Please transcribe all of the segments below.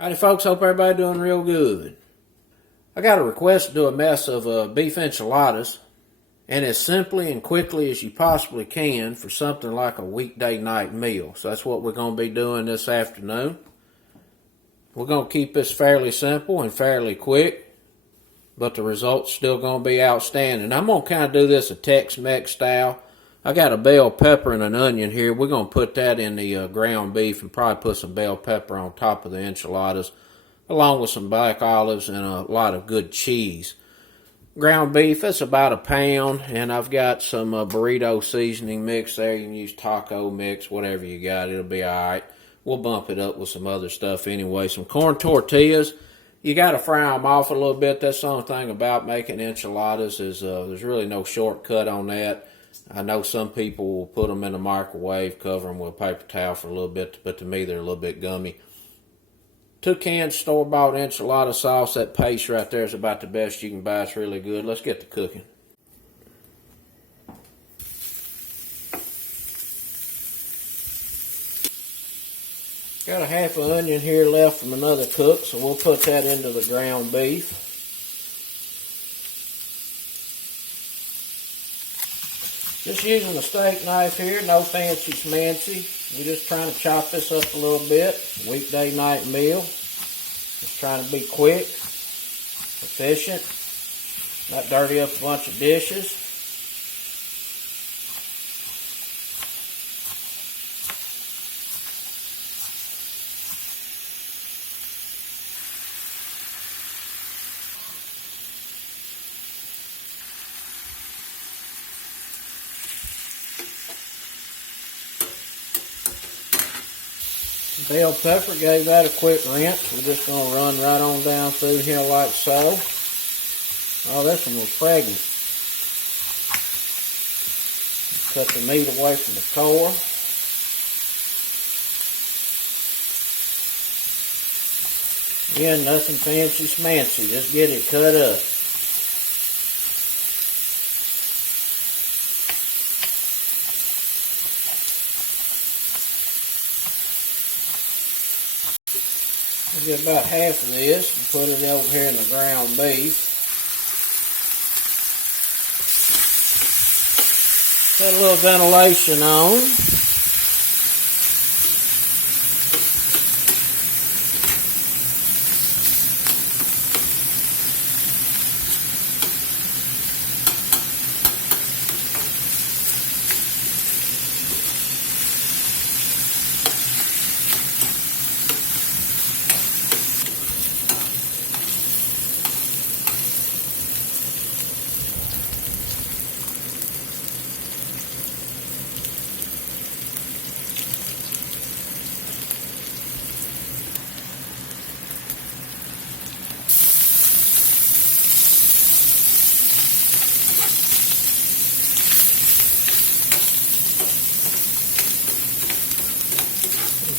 Howdy folks, hope everybody doing real good. I got a request to do a mess of beef enchiladas, and as simply and quickly as you possibly can for something like a weekday night meal. So that's what we're going to be doing this afternoon. We're going to keep this fairly simple and fairly quick, but the results still going to be outstanding. I'm going to kind of do this a Tex-Mex style. I got a bell pepper and an onion here. We're going to put that in the ground beef and probably put some bell pepper on top of the enchiladas, along with some black olives and a lot of good cheese. Ground beef, that's about a pound, and I've got some burrito seasoning mix there. You can use taco mix, whatever you got, it'll be alright. We'll bump it up with some other stuff anyway. Some corn tortillas. You got to fry them off a little bit. That's the only thing about making enchiladas is there's really no shortcut on that. I know some people will put them in the microwave, cover them with a paper towel for a little bit, but to me they're a little bit gummy. 2 cans store-bought enchilada sauce. That paste right there is about the best you can buy. It's really good. Let's get to cooking. Got a half an onion here left from another cook, so we'll put that into the ground beef. Just using a steak knife here, no fancy schmancy. We're just trying to chop this up a little bit. Weekday night meal. Just trying to be quick, efficient, not dirty up a bunch of dishes. Bell pepper, gave that a quick rinse. We're just going to run right on down through here like so. Oh, this one was pregnant. Cut the meat away from the core. Again, nothing fancy schmancy. Just get it cut up. I'll get about half of this and put it over here in the ground beef. Put a little ventilation on.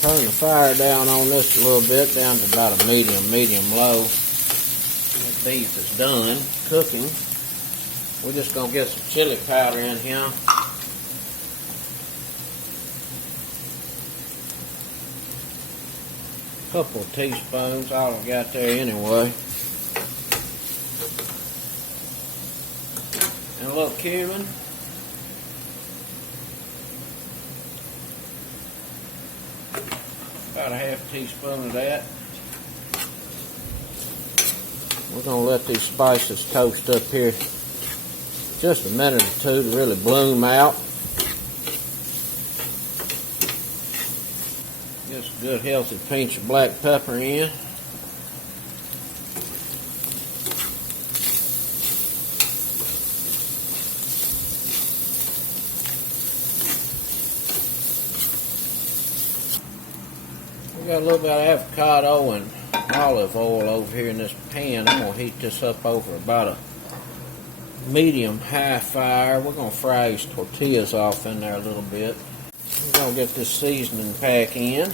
Turn the fire down on this a little bit, down to about a medium-low. The beef is done cooking. We're just going to get some chili powder in here. Couple of teaspoons, all I got there anyway. And a little cumin. About a half teaspoon of that. We're going to let these spices toast up here just a minute or two to really bloom out. Just a good healthy pinch of black pepper in. Got a little bit of avocado and olive oil over here in this pan. I'm going to heat this up over about a medium-high fire. We're going to fry these tortillas off in there a little bit. We're going to get this seasoning pack in.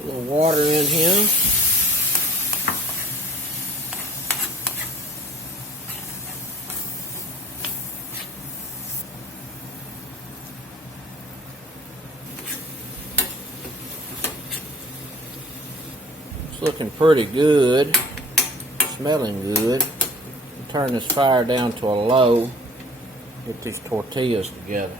A little water in here. It's looking pretty good, smelling good. Turn this fire down to a low, get these tortillas together.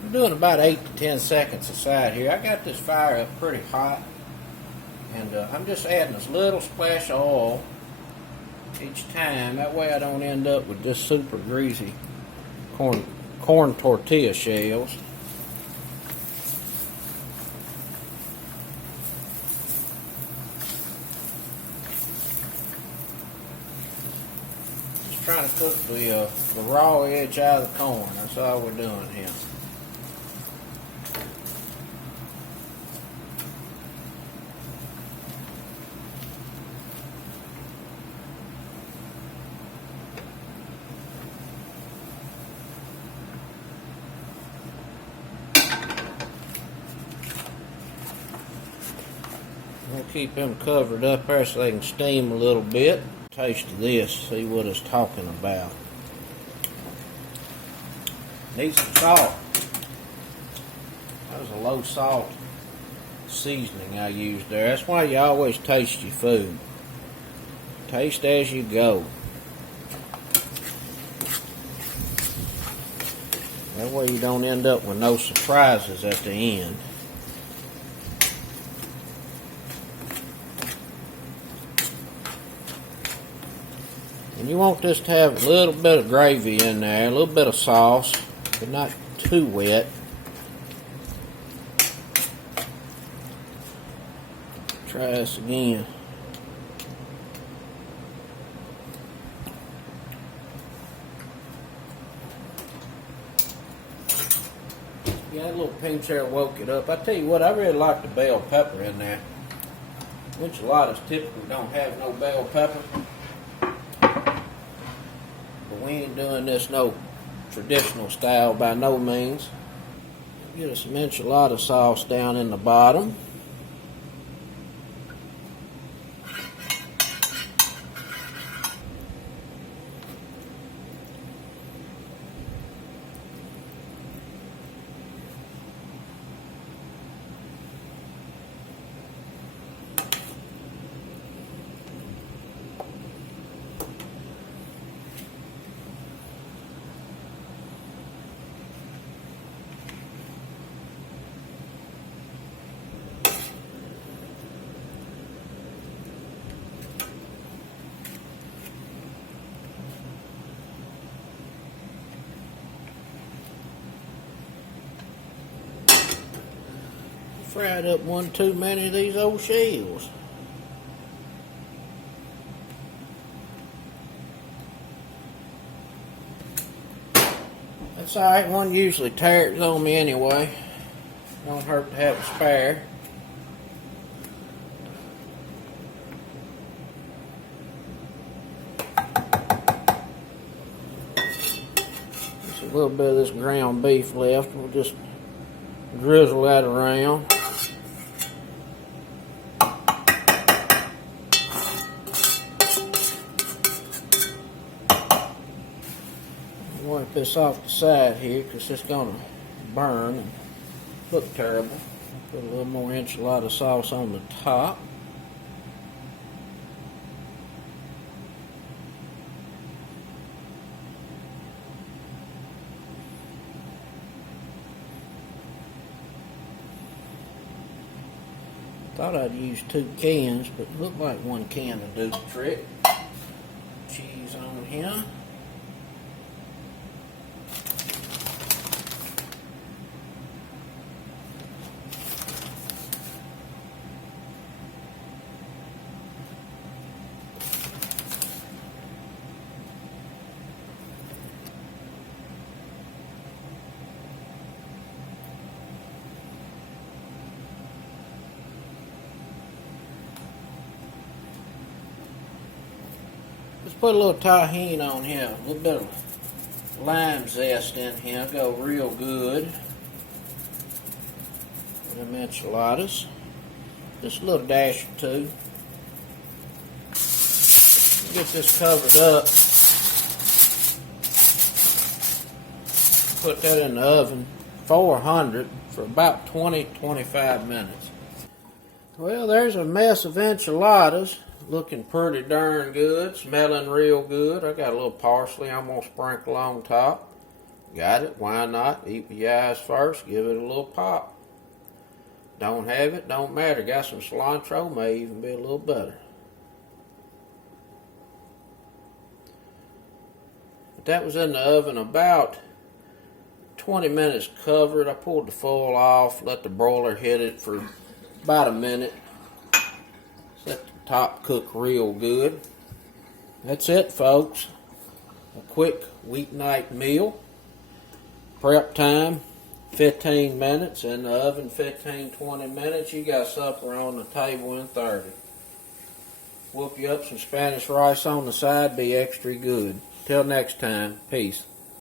I'm doing about 8 to 10 seconds aside here. I got this fire up pretty hot, and I'm just adding this little splash of oil each time. That way I don't end up with just super greasy corn tortilla shells. Just trying to cook the raw edge out of the corn. That's all we're doing here. We'll keep them covered up there so they can steam a little bit. Taste of this, see what it's talking about. Need some salt. That was a low salt seasoning I used there. That's why you always taste your food. Taste as you go. That way you don't end up with no surprises at the end. And you want this to have a little bit of gravy in there, a little bit of sauce, but not too wet. Try this again. Yeah, that little pinch there woke it up. I tell you what, I really like the bell pepper in there. Enchiladas typically don't have no bell pepper. But we ain't doing this no traditional style by no means. Get us some enchilada sauce down in the bottom. Fried up one too many of these old shells. That's alright, one usually tears on me anyway. Don't hurt to have a spare. Just a little bit of this ground beef left. We'll just drizzle that around. Wipe this off the side here because it's going to burn and look terrible. Put a little more enchilada sauce on the top. Thought I'd use 2 cans, but it looked like 1 can to do the trick. Cheese on here. Let's put a little tahini on here, a little bit of lime zest in here, go real good. Them enchiladas. Just a little dash or two. Get this covered up. Put that in the oven, 400, for about 20-25 minutes. Well, there's a mess of enchiladas. Looking pretty darn good, smelling real good. I got a little parsley I'm going to sprinkle on top. Got it, why not? Eat with your eyes first, give it a little pop. Don't have it, don't matter. Got some cilantro, may even be a little better. But that was in the oven about 20 minutes covered. I pulled the foil off, let the broiler hit it for about a minute. Let the top cook real good. That's it, folks. A quick weeknight meal. Prep time 15 minutes, in the oven 15-20 minutes. You got supper on the table in 30. Whoop you up some Spanish rice on the side, be extra good. Till next time, peace.